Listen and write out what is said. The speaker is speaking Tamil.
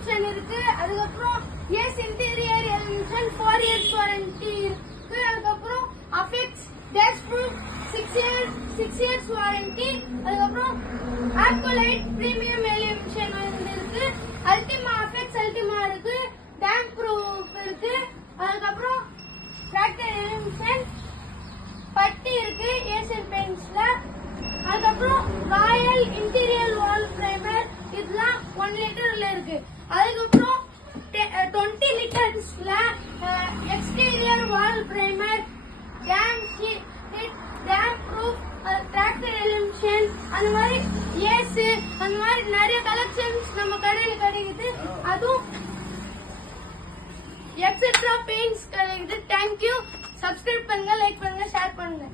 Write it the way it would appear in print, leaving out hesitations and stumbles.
எலிமிஷன் இருக்கு. அதுக்கப்புறம் எஸ் இன்டீரியர் எலிமிஷன் 4 years வாரண்டி இருக்கு. அதுக்கப்புறம் affects dash proof 6 years warranty. அதுக்கப்புறம் ஆக்வலைட் பிரீமியம் எலிமிஷன் இருக்கு. அல்டிமா அஃபெக்ட்ஸ் அல்டிமா இருக்கு. டேம்ப் ப்ரூஃப் இருக்கு. அதுக்கப்புறம் டிராக்டர் எலிமிஷன் பட்டி இருக்கு ஏசியன் பெயிண்ட்ஸ்ல. அதுக்கப்புறம் ராயல் இன்டீரியர் வால் பிரைமர் இதெல்லாம் 1 லிட்டர்ல இருக்கு. அதுக்கப்புறம் 20 லிட்டர்ஸ்ல எக்ஸ்டீரியர் வால் பிரைமர் டேம் ப்ரூஃப் டிராக்டர் எலிமிஷன் அந்த மாதிரி ஏசு அந்த மாதிரி நிறைய கலெக்ஷன்ஸ் நம்ம கடையில கிடைக்குது. அதுவும் எக்ஸெட்ரா பெயிண்ட்ஸ் கிடைக்குது. தேங்க்யூ. சப்ஸ்கிரைப் பண்ணுங்க, லைக் பண்ணுங்க, ஷேர் பண்ணுங்க.